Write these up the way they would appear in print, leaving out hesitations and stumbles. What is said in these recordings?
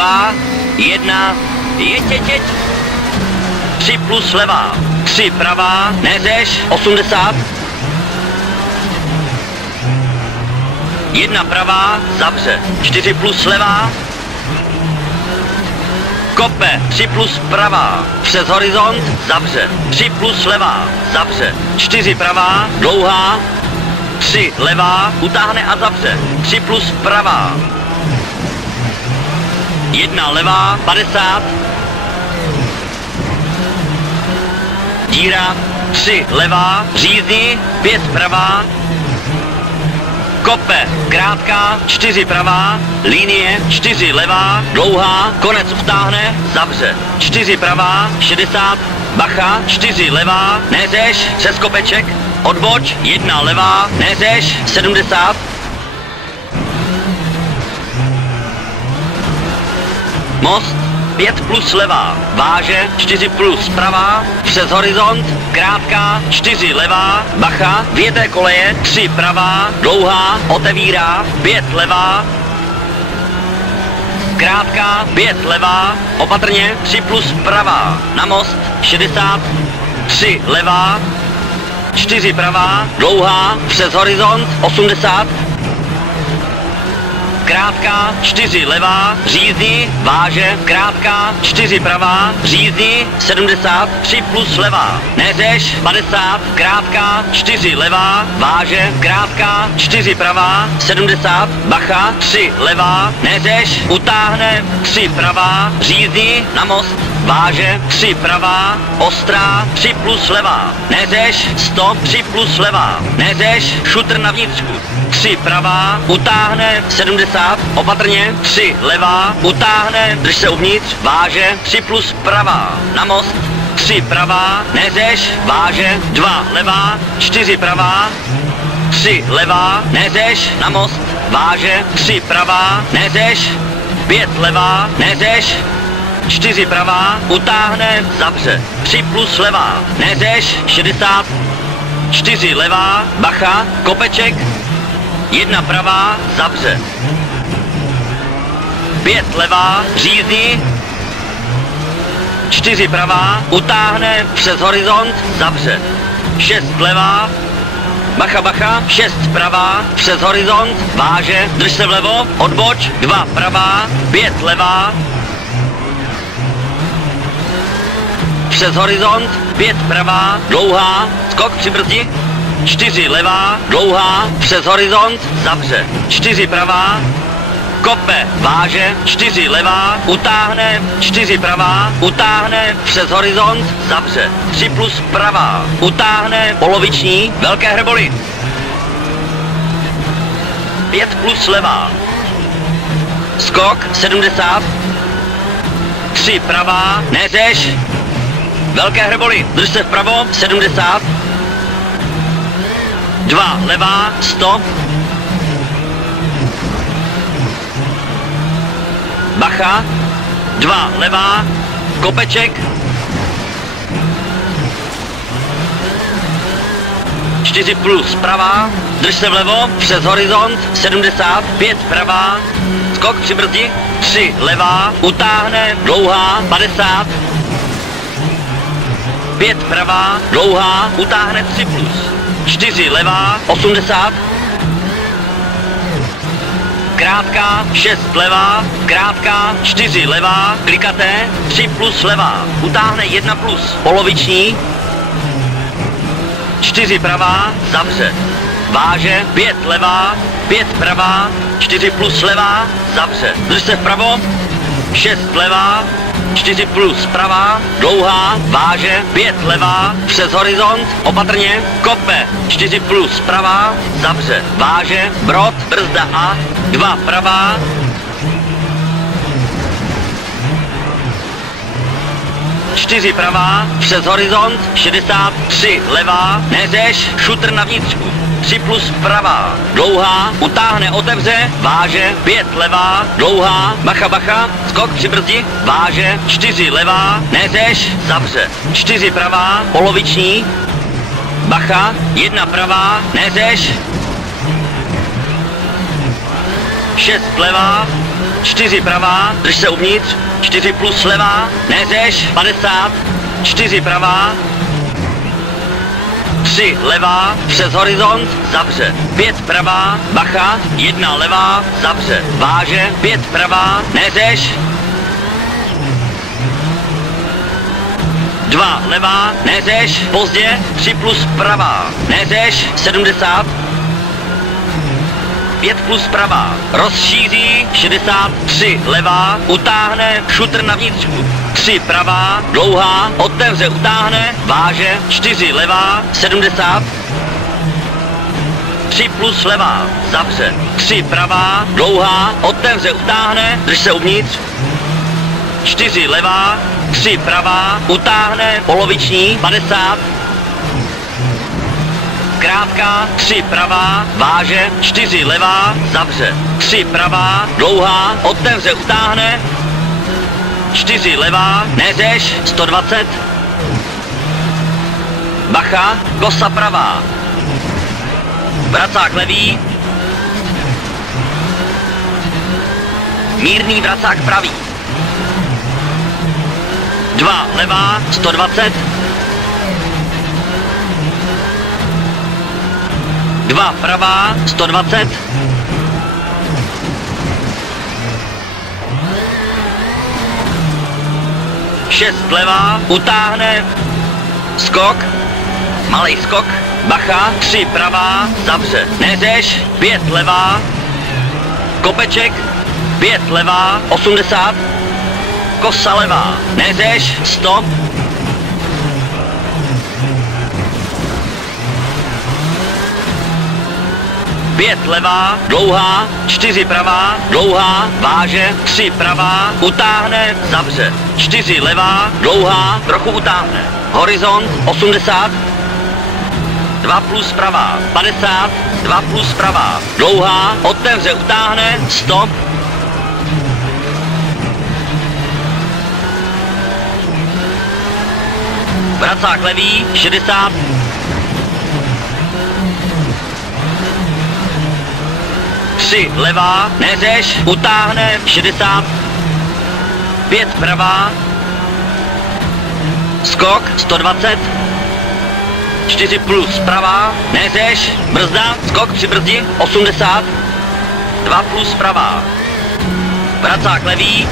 2, 1, jeď. 3 plus levá, 3 pravá, neřeš, 80. 1 pravá, zavře, 4 plus levá. Kope, 3 plus pravá, přes horizont, zavře, 3 plus levá, zavře, 4 pravá, dlouhá, 3 levá, utáhne a zavře, 3 plus pravá. 1 levá, 50. Díra, 3 levá, řízní, 5 pravá. Kope, krátká, 4 pravá, linie, 4 levá, dlouhá, konec utáhne, zavře, 4 pravá, 60, bacha, 4 levá, neřeš, přes kopeček, odboč, 1 levá, neřeš, 70. Most, 5 plus levá, váže, 4 plus pravá, přes horizont, krátká, 4 levá, bacha, věté koleje, 3 pravá, dlouhá, otevírá, 5 levá, krátká, 5 levá, opatrně, 3 plus pravá, na most, 60, 3 levá, 4 pravá, dlouhá, přes horizont, 80, krátká, 4 levá, řízní, váže, krátká, 4 pravá, řízní, 70, 3 plus levá, neřeš, 50, krátká, 4 levá, váže, krátká, 4 pravá, 70, bacha, 3 levá, neřeš, utáhne, 3 pravá, řízní, na most, váže, 3 pravá, ostrá, 3 plus levá, neřeš, stop, 3 plus levá, neřeš, šutr na vnitřku, 3 pravá, utáhne, 70, opatrně, 3 levá, utáhne, drž se uvnitř, váže, 3 plus pravá, na most, 3 pravá, neřeš, váže, 2 levá, 4 pravá, 3 levá, neřeš, na most, váže, 3 pravá, neřeš, 5 levá, neřeš, 4 pravá, utáhne, zavře, 3 plus levá, neřeš, 60, 4 levá, bacha, kopeček, 1 pravá, zavře, 5 levá, řízní, 4 pravá, utáhne, přes horizont, zavře, 6 levá, bacha, 6 pravá, přes horizont, váže, drž se vlevo, odboč, 2 pravá, 5 levá, přes horizont, 5 pravá, dlouhá, skok při brzdi, 4 levá, dlouhá, přes horizont, zavře, 4 pravá, kope, váže, 4 levá, utáhne, 4 pravá, utáhne, přes horizont, zavře, 3 plus pravá, utáhne, poloviční, velké hrboly, 5 plus levá, skok, 70, 3 pravá, neřeš, velké hrboly, drž se vpravo, 70, 2 levá, stop, bacha, 2 levá, kopeček, 4 plus pravá, drž se vlevo, přes horizont, 70, 5 pravá, skok při brzdi, 3 levá, utáhne, dlouhá, 50, 5 pravá, dlouhá, utáhne 3 plus, 4 levá, 80, krátká, 6 levá, krátká, 4 levá, klikaté, 3 plus levá, utáhne 1 plus, poloviční, 4 pravá, zavře, váže, 5 levá, 5 pravá, 4 plus levá, zavře, drž se vpravo, 6 levá, 4 plus pravá, dlouhá, váže, 5 levá, přes horizont, opatrně, kope, 4 plus pravá, zavře, váže, brod, brzda a, 2 pravá, 4 pravá, přes horizont, 63 levá, neřeš, šutr na vnitřku, 3 plus pravá, dlouhá, utáhne, otevře, váže, 5 levá, dlouhá, bacha, skok při brzdi, váže, 4 levá, neřeš, zavře, 4 pravá, poloviční, bacha, 1 pravá, neřeš, 6 levá, 4 pravá, drž se uvnitř, 4 plus levá, neřeš, 50, 4 pravá, 3 levá, přes horizont, zavře, 5 pravá, bacha, 1 levá, zavře, váže, 5 pravá, neřeš, 2 levá, neřeš, pozdě, 3 plus pravá, neřeš, 70, 5 plus pravá, rozšíří, 63 levá, utáhne, šutr na vnitřku, 3 pravá, dlouhá, otevře, utáhne, váže, 4 levá, 70, 3 plus levá, zavře, 3 pravá, dlouhá, otevře, utáhne, drž se uvnitř, 4 levá, 3 pravá, utáhne, poloviční, 50, krátká, 3 pravá, váže, 4 levá, zavře, 3 pravá, dlouhá, otevře, utáhne, 4 levá, neřeš, 120, bacha, kosa pravá, vracák levý, mírný vracák pravý, 2 levá, 120, 2 pravá, 120, 6 levá, utáhne, skok, malej skok, bacha, 3 pravá, zavře, neřeš, 5 levá, kopeček, 5 levá, 80, kosa levá, neřeš, stop, 5 levá, dlouhá, 4 pravá, dlouhá, váže, 3 pravá, utáhne, zavře, 4 levá, dlouhá, trochu utáhne, horizont, 80, 2 plus pravá, 50, 2 plus pravá, dlouhá, otevře, utáhne, stop, vracák levý, 60, 3 levá, neřeš, utáhne, 60, 5 pravá, skok, 120, 4 plus pravá, neřeš, brzda, skok při brzdi, 80, 2 plus pravá, vracák levý,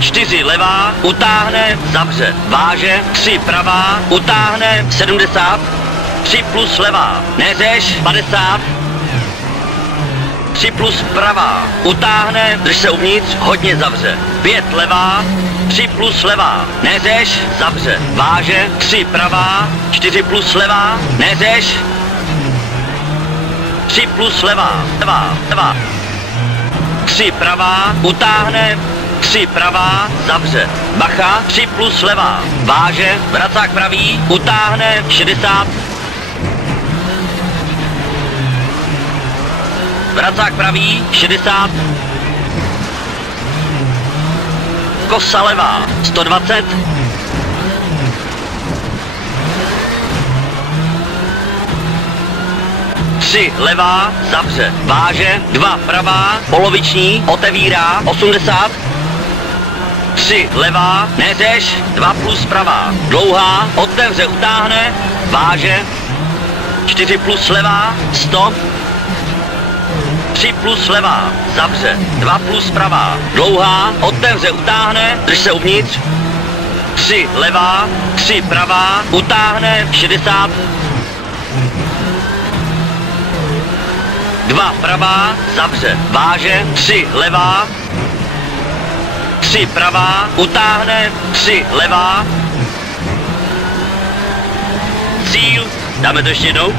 4 levá, utáhne, zavře, váže, 3 pravá, utáhne, 70, 3 plus levá, neřeš, 50, 3 plus pravá, utáhne, drž se uvnitř, hodně zavře, 5 levá, 3 plus levá, neřeš, zavře, váže, 3 pravá, 4 plus levá, neřeš, 3 plus levá, 2, 3 pravá, utáhne, 3 pravá, zavře, bacha, 3 plus levá, váže, vracák pravý, utáhne, 60, vracák pravý, 60, kosa levá, 120, tři levá, zavře, váže, 2 pravá, poloviční, otevírá, 80, 3 levá, neřeš, 2 plus pravá, dlouhá, otevře, utáhne, váže, 4 plus levá, stop, 3 plus levá, zavře, 2 plus pravá, dlouhá, otevře, utáhne, drž se uvnitř, 3 levá, 3 pravá, utáhne, 60, 2 pravá, zavře, váže, 3 levá, 3 pravá, utáhne, 3 levá, cíl, dáme to ještě jednou.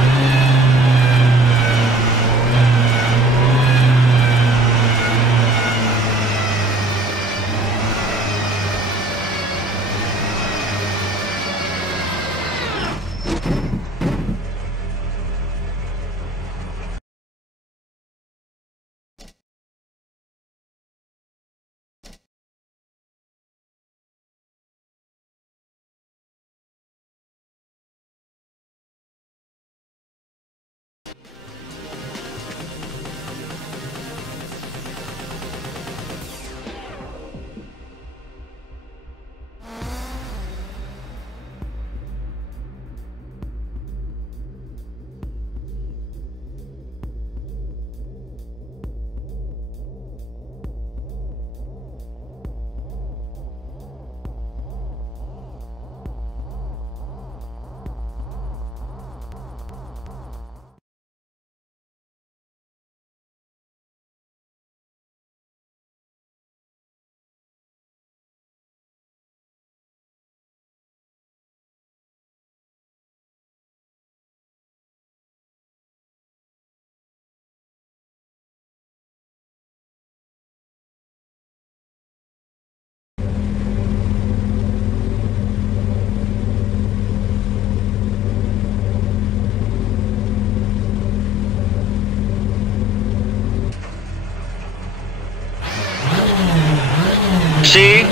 3,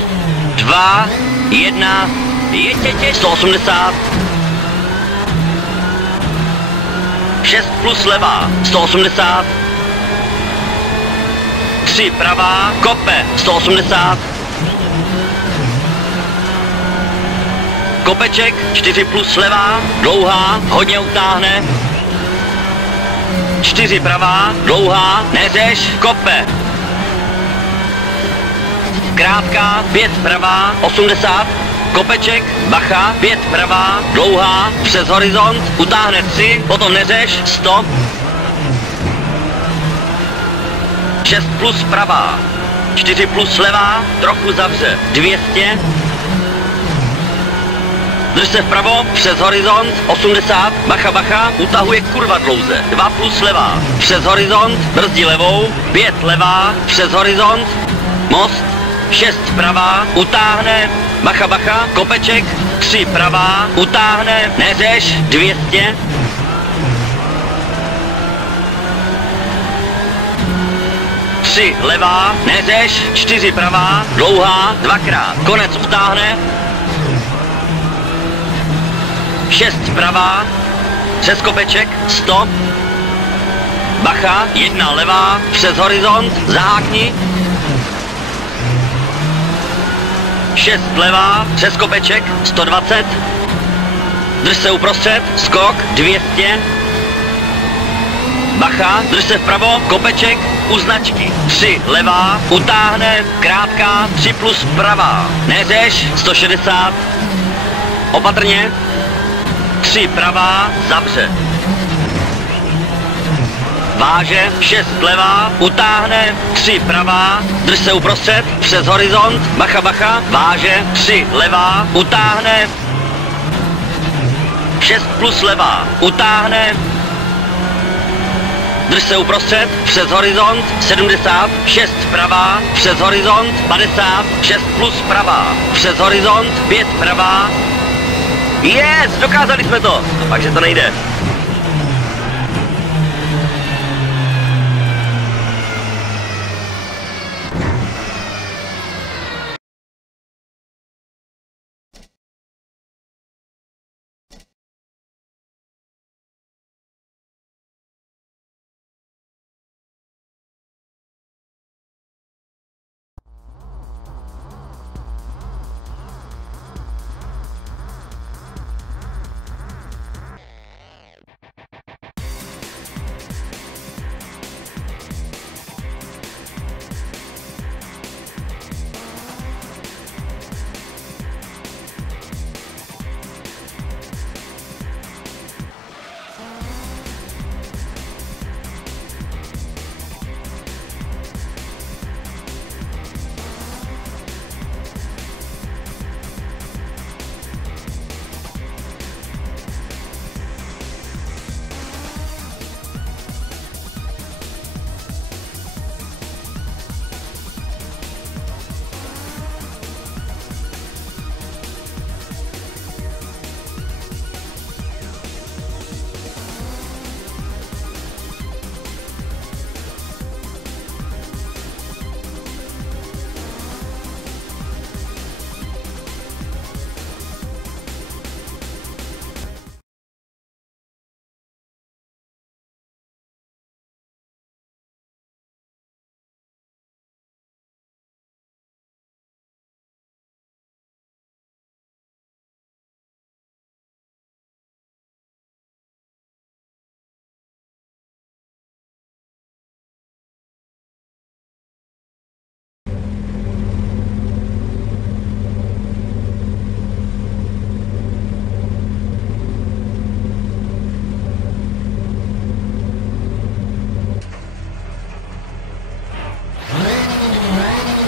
2, 1, jeďte, 180. 6 plus levá, 180. 3 pravá, kope, 180. Kopeček, 4 plus levá, dlouhá, hodně utáhne. 4 pravá, dlouhá, neřeš, kope. Krátká, 5 pravá, 80. Kopeček, bacha, 5 pravá, dlouhá, přes horizont, utáhne 3, potom neřeš, 100. 6 plus pravá, 4 plus levá, trochu zavře, 200. Drž se vpravo, přes horizont, 80, bacha, bacha, utahuje kurva dlouze, 2 plus levá, přes horizont, brzdí levou, 5 levá, přes horizont, most, 6 pravá, utáhne, bacha, bacha, kopeček, 3 pravá, utáhne, neřeš, 200. 3 levá, neřeš, 4 pravá, dlouhá, dvakrát, konec utáhne. 6 pravá, přes kopeček, 100. Bacha, 1 levá, přes horizont, zahákni. 6 levá, přes kopeček, 120. Drž se uprostřed, skok, 200. Bacha, drž se vpravo, kopeček, u značky. 3 levá, utáhne, krátká, 3 plus pravá. Neřeš, 160. Opatrně. 3 pravá, zavře. Váže, 6 levá, utáhne, 3 pravá, drž se uprostřed, přes horizont, bacha, bacha, váže, 3 levá, utáhne, 6 plus levá, utáhne, drž se uprostřed, přes horizont, 70, 6 pravá, přes horizont, 50, 6 plus pravá, přes horizont, 5 pravá. Yes, dokázali jsme to, takže to nejde.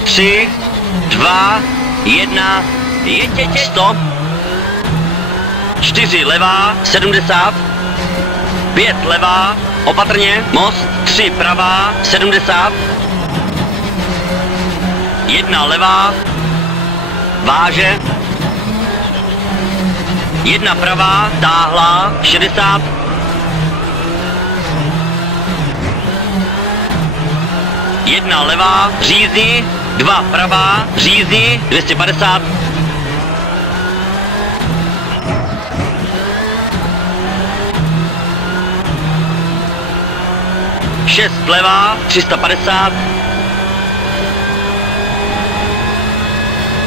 Tři, 2, 1, jeďte, 100. 4 levá, 70. 5 levá, opatrně, most, 3 pravá, 70. 1 levá, váže. 1 pravá, táhlá, 60. 1 levá, řízí, 2 pravá, řízdy, 250. 6 levá, 350.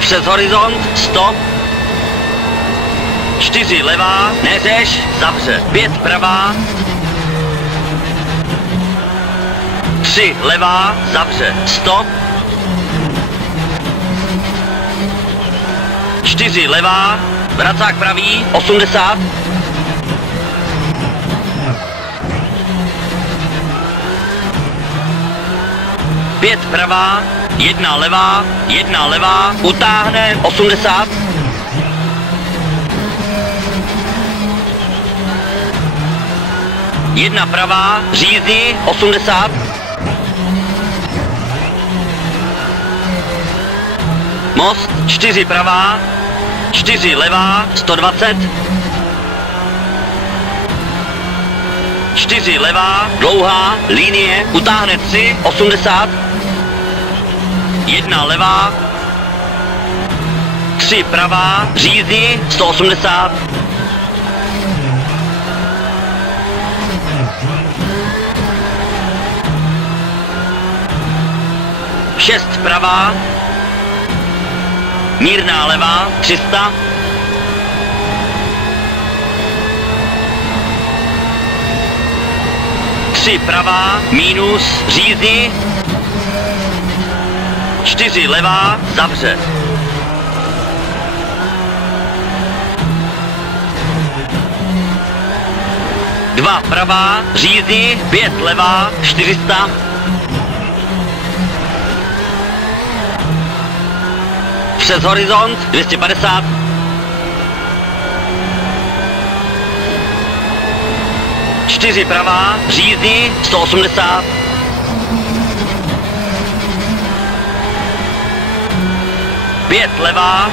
Přes horizont, 100. 4 levá, neřeš, zavře. 5 pravá. 3 levá, zavře. 100. 4 levá, vracák pravý, 80. 5 pravá, 1 levá, utáhne, 80. 1 pravá, řízdy, 80. 4 pravá, 4 levá, 120. 4 levá, dlouhá, linie, utáhne 3, 80. 1 levá, 3 pravá, řízdy, 180. 6 pravá, mírná levá, 300. 3 pravá, minus, řízdy. 4 levá, zavře. 2 pravá, řízdy, 5 levá, 400. 6 horizont, 250. 4 pravá, řízdy, 180. 5 levá,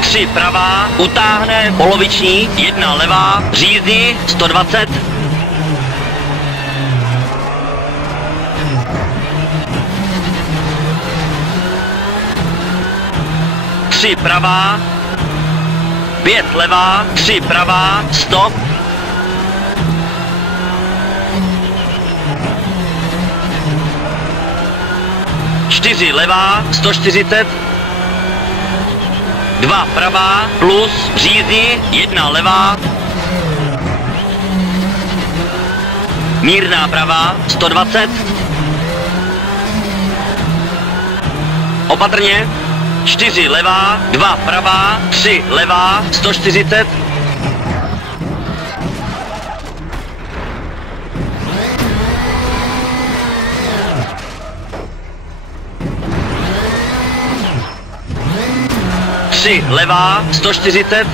3 pravá, utáhne, poloviční, 1 levá, řízdy, 120. 3 pravá, 5 levá, 3 pravá, 100. 4 levá, 140. 2 pravá, plus, řízdy, 1 levá. Mírná pravá, 120. Opatrně. 4 levá, 2 pravá, 3 levá, 140. 3 levá, 140.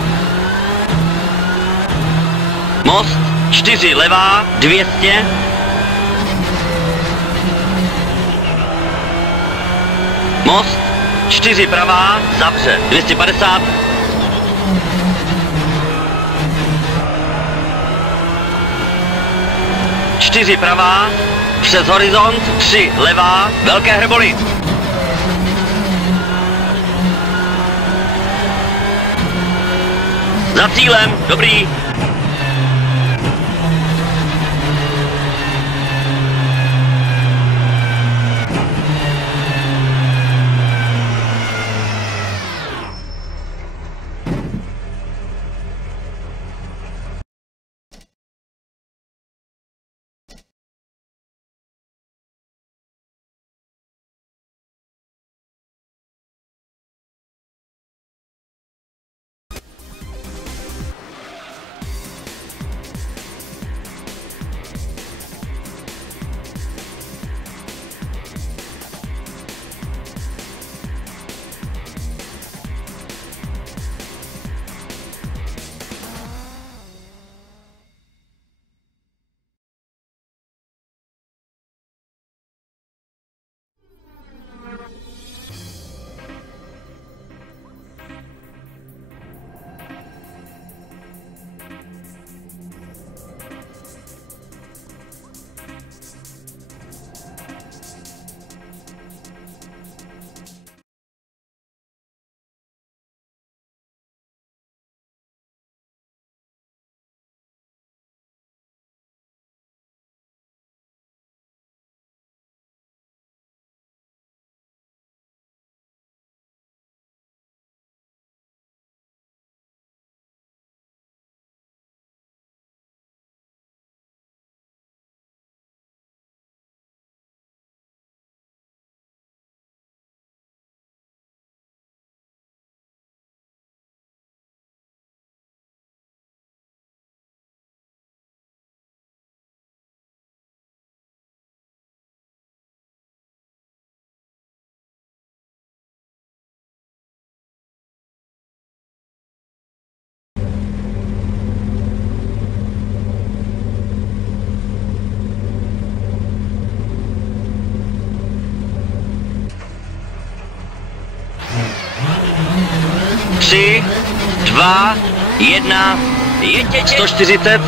Most, 4 levá, 200. Most, 4 pravá, zavře, 250. 4 pravá, přes horizont, 3 levá, velké hrboly. Za cílem, dobrý. 3, 2, 1, jeďte, 140,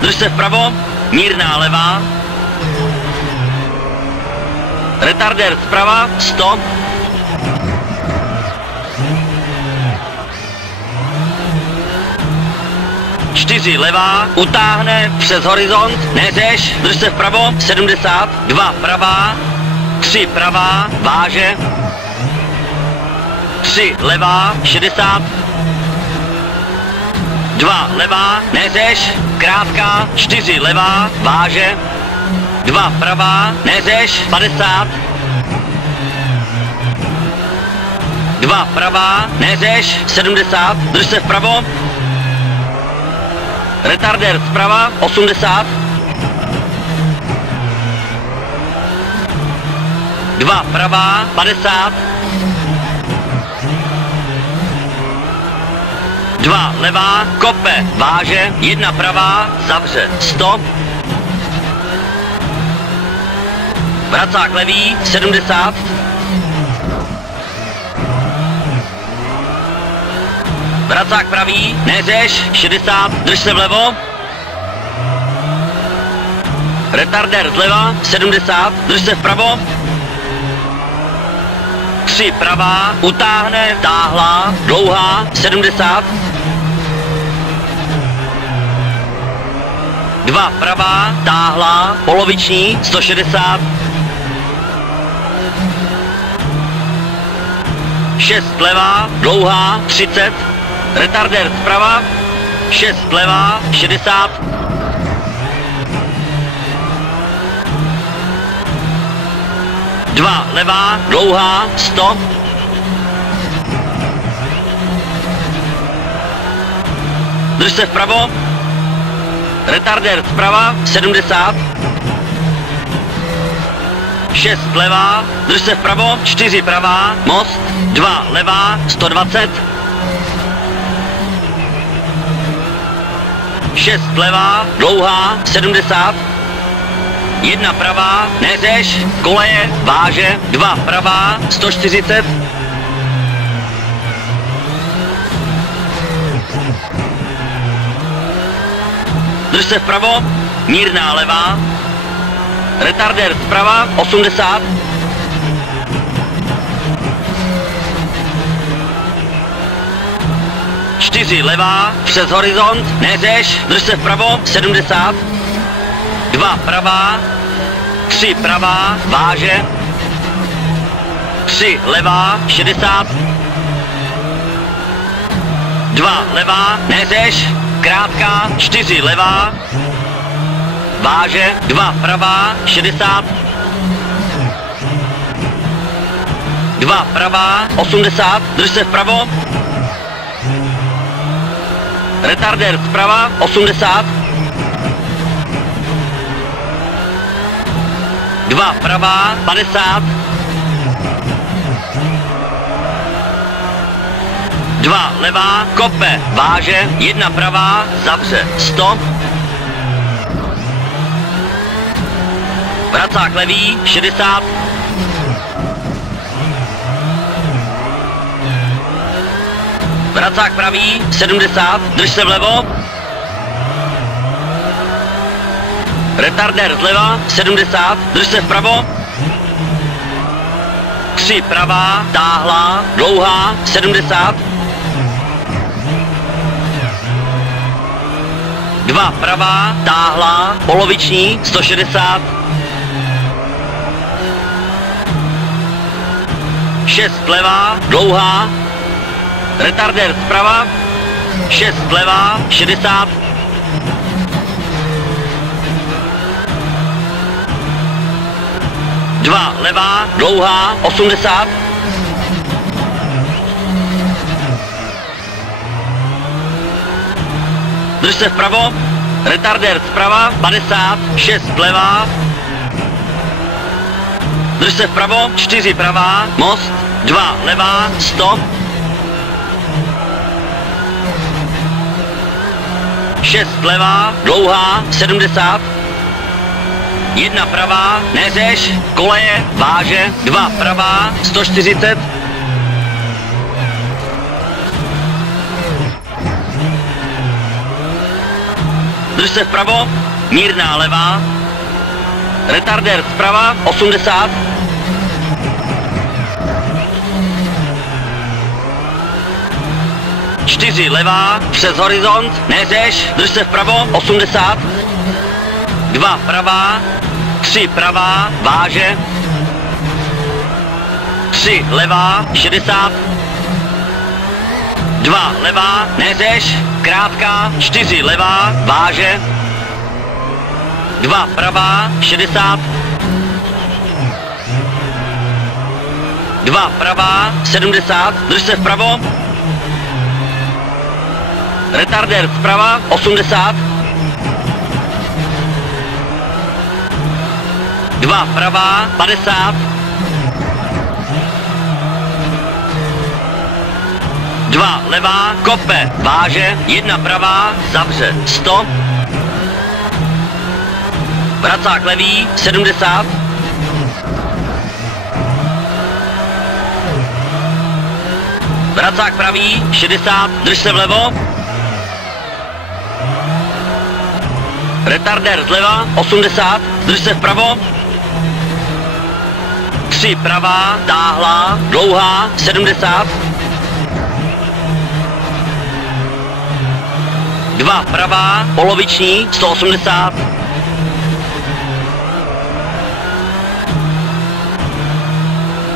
drž se vpravo, mírná levá, retardér zprava, stop, 4 levá, utáhne přes horizont, neřeš, drž se vpravo, 70, 2 pravá, 3 pravá, váže, 3 levá, 60, 2 levá, neřeš, krátká, 4 levá, váže, 2 pravá, neřeš, 50, 2 pravá, neřeš, 70, drž se vpravo, retardér zprava, 80, 2 pravá, 50, 2 levá, kope, váže, 1 pravá, zavře, stop, vracák levý, 70, vracák pravý, neřeš, 60, drž se vlevo, retardér zleva, 70, drž se vpravo, 3 pravá, utáhne, táhlá, dlouhá, 70, 2 pravá, táhlá, poloviční, 160, 6 levá, dlouhá, 30, retardér zprava, 6 levá, 60, 2 levá, dlouhá, 100, drž se vpravo, retardér zprava, 70, 6 levá, drž se vpravo, 4 pravá, most, 2 levá, 120, 6 levá, dlouhá, 70, 1 pravá, neřeš, koleje, váže, 2 pravá, 140, 'Drž se vpravo, mírná levá, retardér zprava, 80, 4 levá, přes horizont, neřeš, drž se vpravo, 70, 2 pravá, 3 pravá, váže, 3 levá, 60, 2 levá, neřeš, krátká, 4 levá, váže, 2 pravá, 60, 2 pravá, 80, drž se vpravo, retardér zprava, 80, 2 pravá, 50, 2 levá, kope, váže, 1 pravá, zavře, 100, vracák levý, 60, vracák pravý, 70, drž se vlevo, retardér zleva, 70, drž se vpravo, 3 pravá, táhlá, dlouhá, 70, 2 pravá, táhlá, poloviční, 160, 6 levá, dlouhá, retardér zprava, 6 levá, 60, 2 levá, dlouhá, 80, drž se vpravo, retardér zprava, 50, 6 levá, drž se vpravo, 4 pravá, most, 2 levá, 100, 6 levá, dlouhá, 70, 1 pravá, neřeš, koleje, váže, 2 pravá, 140, drž se vpravo, mírná levá, retardér zprava, 80, čtyři levá, přes horizont, neřeš, drž se vpravo, 80, 2 pravá, 3 pravá, váže, 3 levá, 60, 2 levá, neřeš, krátká, 4 levá, váže, 2 pravá, 60, 2 pravá, 70, drž se vpravo, retardér zprava, 80, 2 pravá, 50, 2 levá, kope, váže, 1 pravá, zavře, 100, vracák levý, 70, vracák pravý, 60, drž se vlevo, retardér zleva, 80, drž se vpravo, 3 pravá, táhlá, dlouhá, 70, 2 pravá, poloviční, 180,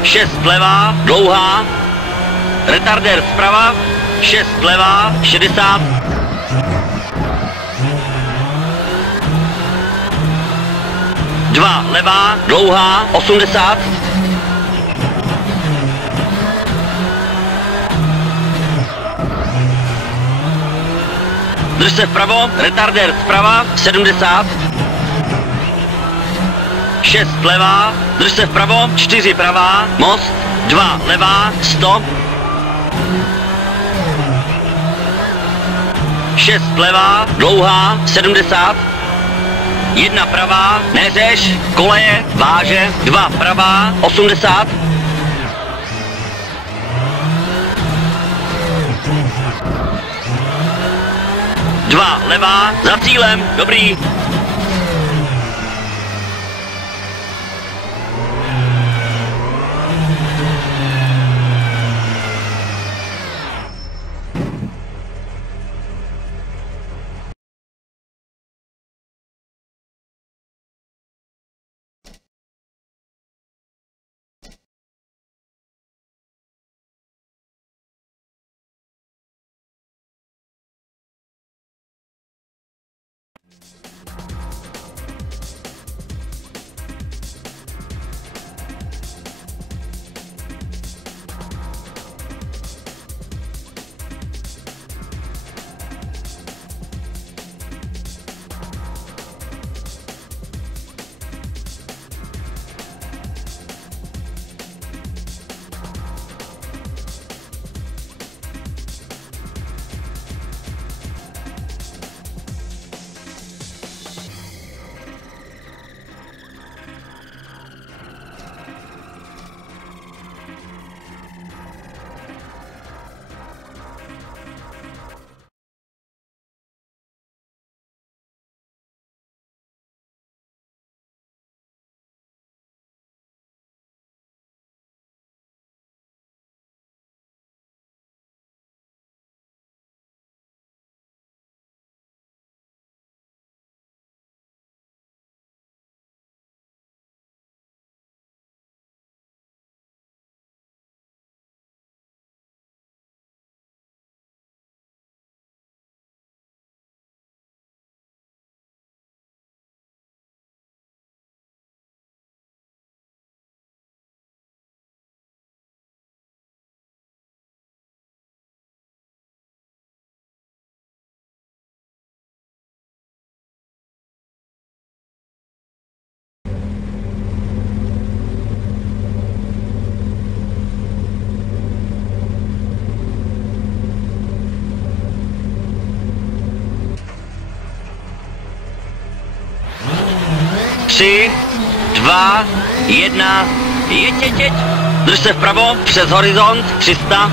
6 levá, dlouhá, retardér zprava, 6 levá, 60, 2 levá, dlouhá, 80, drž se vpravo, retardér zprava, 70, 6 levá, drž se vpravo, 4 pravá, most, 2 levá, 100, 6 levá, dlouhá, 70, 1 pravá, neřeš, koleje, váže, 2 pravá, 80, 2 levá, za cílem, dobrý. Tři, 2, 1, jeď. Drž se vpravo, přes horizont, 300.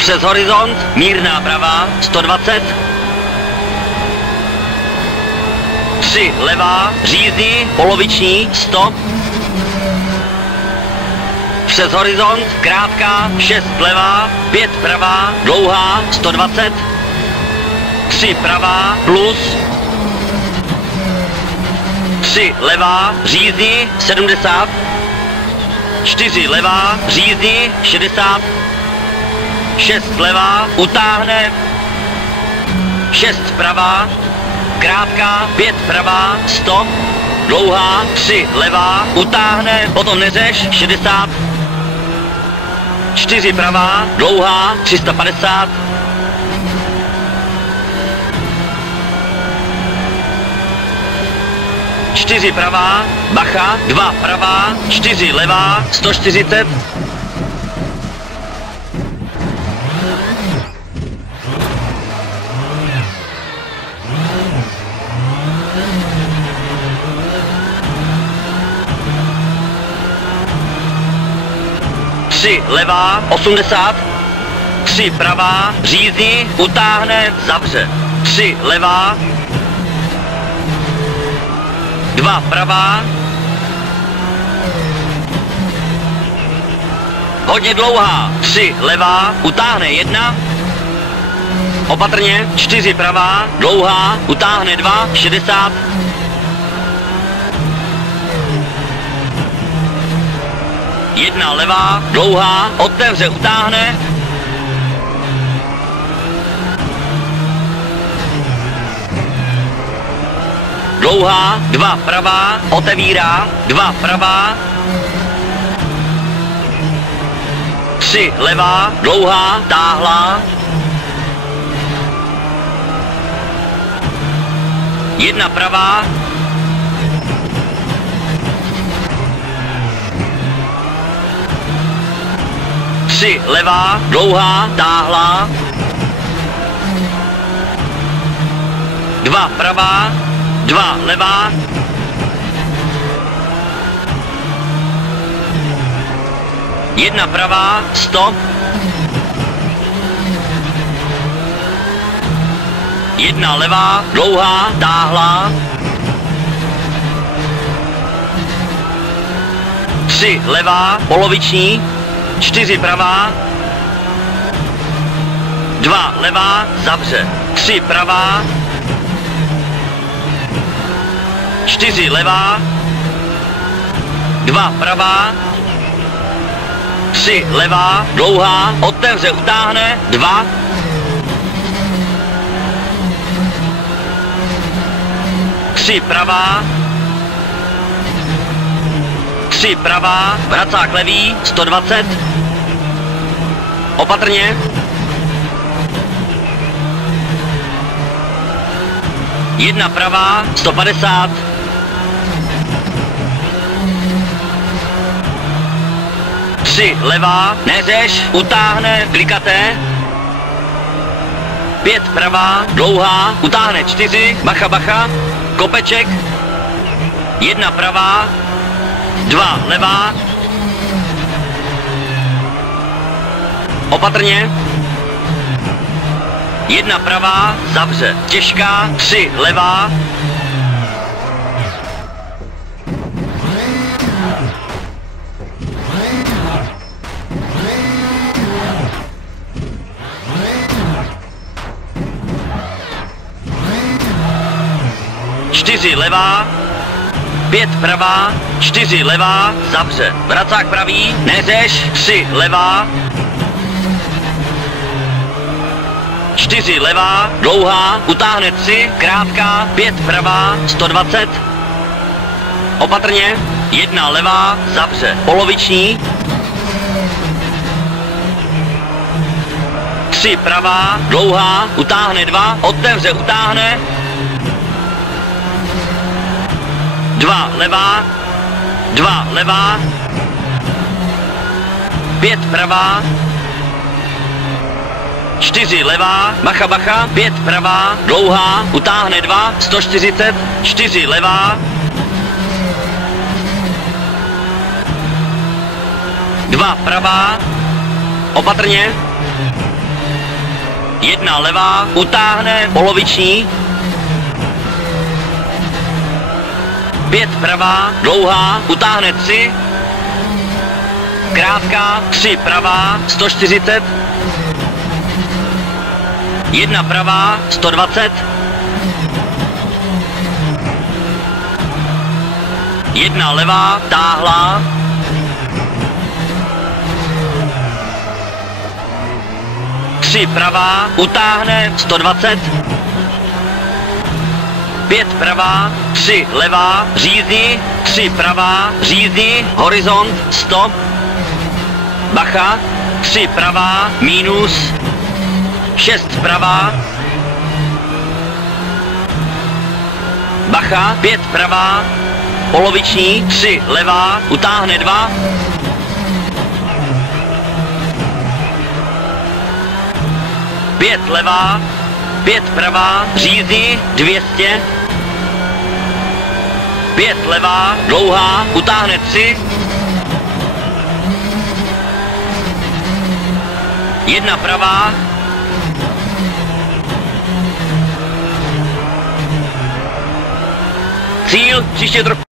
přes horizont, mírná pravá, 120. 3 levá, řízdy, poloviční, 100. Přes horizont, krátká, 6 levá, 5 pravá, dlouhá, 120. 3 pravá, plus. 3 levá, řízdy, 70. 4 levá, řízdy, 60. 6 levá, utáhne. 6 pravá, krátká, 5 pravá, 100. Dlouhá, 3 levá, utáhne, potom neřeš, 60. 4 pravá, dlouhá, 350. 4 pravá, bacha, 2 pravá, 4 levá, 140. Tři levá, 80. 3 pravá, řízdy, utáhne, zavře. 3 levá, 2 pravá, hodně dlouhá, 3 levá, utáhne 1, opatrně, 4 pravá, dlouhá, utáhne 2, 60, 1 levá, dlouhá, otevře, utáhne, dlouhá, 2 pravá, otevírá, 2 pravá, 3 levá, dlouhá, táhlá, 1 pravá, 3 levá, dlouhá, táhlá, 2 pravá, 2 levá, 1 pravá, 100, 1 levá, dlouhá, táhlá, 3 levá, poloviční, 4 pravá, 2 levá, zavře, 3 pravá, 4 levá, 2 pravá, 3 levá, dlouhá, otevře, utáhne, 2, 3 pravá, 3 pravá, vracák levý, 120, opatrně, 1 pravá, 150, 3 levá, neřeš, utáhne, klikaté, 5 pravá, dlouhá, utáhne 4, bacha, bacha, kopeček, 1 pravá, 2 levá, opatrně, 1 pravá, zavře, těžká, 3 levá, čtyři levá, 5 pravá, 4 levá, zavře, vracák pravý, neřeš, 3 levá, 4 levá, dlouhá, utáhne 3, krátká, 5 pravá, 120, opatrně, 1 levá, zavře, poloviční, 3 pravá, dlouhá, utáhne 2, otevře, utáhne, 2 levá, 2 levá, 5 pravá, 4 levá, bacha, bacha, 5 pravá, dlouhá, utáhne 2, 140, 4 levá, 2 pravá, opatrně, 1 levá, utáhne poloviční. 5 pravá, dlouhá, utáhne 3. Krátká, 3 pravá, 140. 1 pravá, 120. 1 levá, táhlá. 3 pravá, utáhne 120. 5 pravá, 3 levá, řízí, 3 pravá, řízí, horizont 100. Bacha, 3 pravá, minus, 6 pravá. Bacha, 5 pravá, poloviční, 3 levá, utáhne 2. 5 levá, 5 pravá, řízí, 200. 5 levá, dlouhá, utáhne 3. 1 pravá. Cíl, příště trochu.